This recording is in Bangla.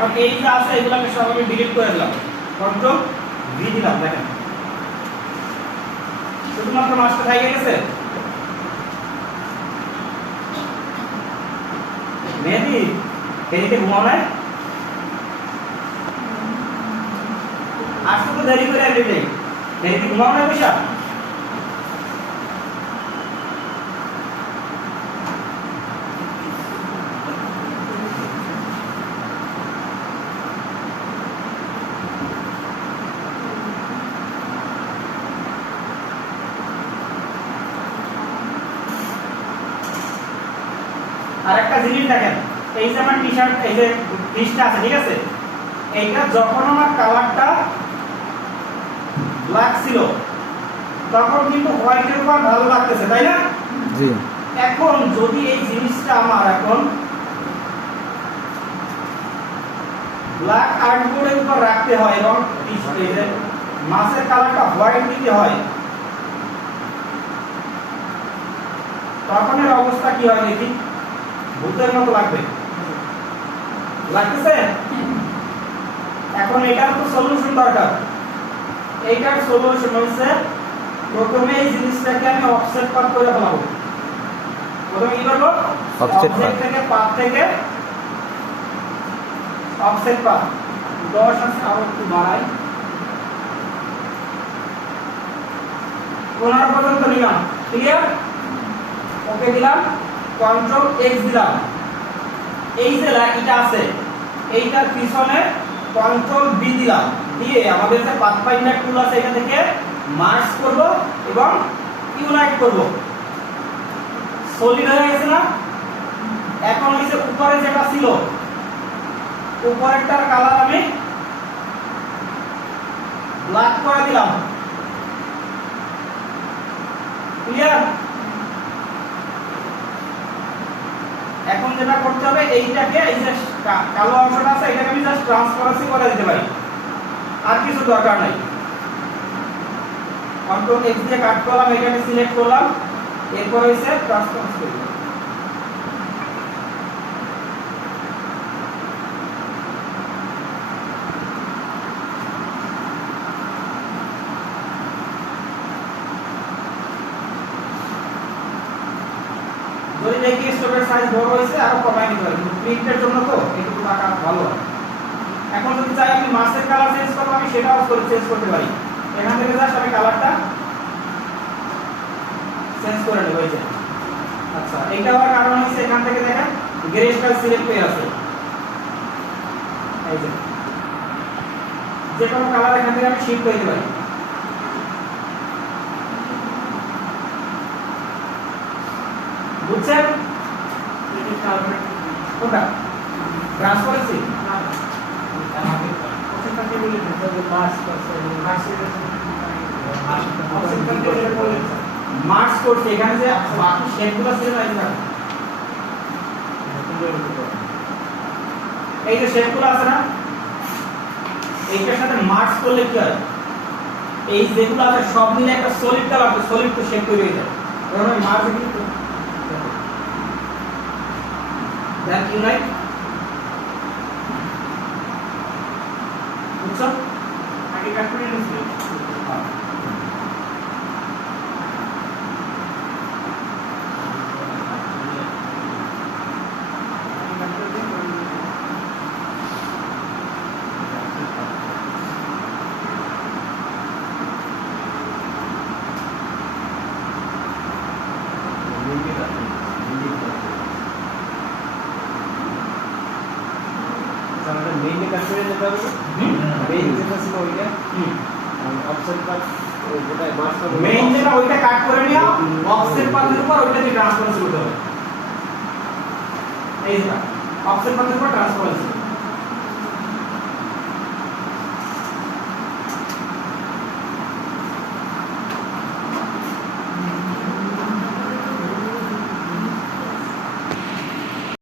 এখন এই যে আছে এগুলোকে সব আমি ডিলিট করে দিলাম, কন্ট্রোল ভি দিলাম। দেখেন শুধুমাত্র মাছটা থেকে গেছে। মেহেদি এদিকে ঘুমাও নাই, আসতে তো দেরি করে আসবে। মেহেদি ঘুমাও নাই বৈশা? আরেকটা জিনিস দেখেন, এই যে আমার টি-শার্ট, এই যে পিসটা আছে ঠিক আছে, এইটা যখন আমার কালারটা ব্ল্যাক ছিল তখন কিন্তু হোয়াইটের উপর ভালো লাগতেছে, তাই না? জি। এখন যদি এই জিনিসটা আমার এখন ব্ল্যাক আর্টবোর্ডের উপর রাখতে হয় এবং এই যে মাছের কালারটা হোয়াইট দিতে হয়, তখন এর অবস্থা কি হয় দেখি? ভূতের মতো লাগবে, লাগতেছে? এখন এটার তো সলিউশন দরকার। এইটার সলিউশন হচ্ছে প্রথমে এই জিনিসটাকে আমি অফসেট পাথ করে ফেলাবো। প্রথমে কি করব? অফসেট থেকে পাথ থেকে অফসেট পাথ 10 আছে, আরো একটু বাড়াই, 15 পর্যন্ত নিলাম। ক্লিয়ার? ওকে দিলাম, কন্ট্রোল এক্স দিলাম। এই যে লাইনটা আছে এইটার পিছনে কন্ট্রোল বি দিলাম, দিয়ে আমাদের যে পাথফাইন্ডার টুল আছে এটা থেকে মার্জ করব এবং ইউনাইট করব। সলিড হয়ে গেছে না? এখন এই যে উপরে যেটা ছিল উপরেরটার কালার আমি ব্ল্যাক করে দিলাম। ক্লিয়ার? এখন যেটা করতে হবে এইটাকে, এই যে কালো অংশটা আছে এটাকে আমি জাস্ট ট্রান্সপারেন্সি করে দিতে পারি, আর কিছু দরকার নাই। কন্ট্রোল এক্স দিয়ে কাট করলাম, এটাকে সিলেক্ট করলাম, এরপর হইছে ট্রান্সপারেন্সি করব। যদি দেখি স্টোরেজ সাইজ বড় হয়েছে আরো কমাই নিতে পারি, কিন্তু প্রিন্টের জন্য তো একটু টাকা ভালো হয়। এখন যদি চাই আমি মাছের কালার চেঞ্জ করব, আমি সেটাও চেঞ্জ করতে পারি। এখান থেকে জাস্ট আমি কালারটা চেঞ্জ করে নেব। এই যে আচ্ছা, এইটা হওয়ার কারণ হচ্ছে এখান থেকে দেখেন গ্রে স্টাইল সিলেক্ট হয়ে আছে। এই যে কোনো কালার এখান থেকে আমি শিফট করতে পারি। বুঝছেন? কোনটা ট্রান্সপারেন্সি? মার্কস করছে এখানে যে বাকি শেপগুলো ছিল না, এই যে শেপগুলো আছে না, এইটার সাথে মার্কস করলে কি হয়? এই যেগুলো আছে সব মিলে একটা সলিড কালার, সলিড তো শেপ তৈরি হয়ে যায়। তখন মার্কস কিন্তু দেন ইউনাইট। বুঝছো? আগে কাট করে নিয়েছি। মেইন কাট করে নিতে হবে। মেইন যেটা ছিল ওইটা অফসেট পাথ, যেটা মার্কস হবে মেইন যেটা ওইটা কাট করে নিও, অফসেট পাথের উপর ওইটা দিয়ে ট্রান্সপারেন্সি করতে হবে। এই যে অফসেট পাথের উপর ট্রান্সপারেন্সি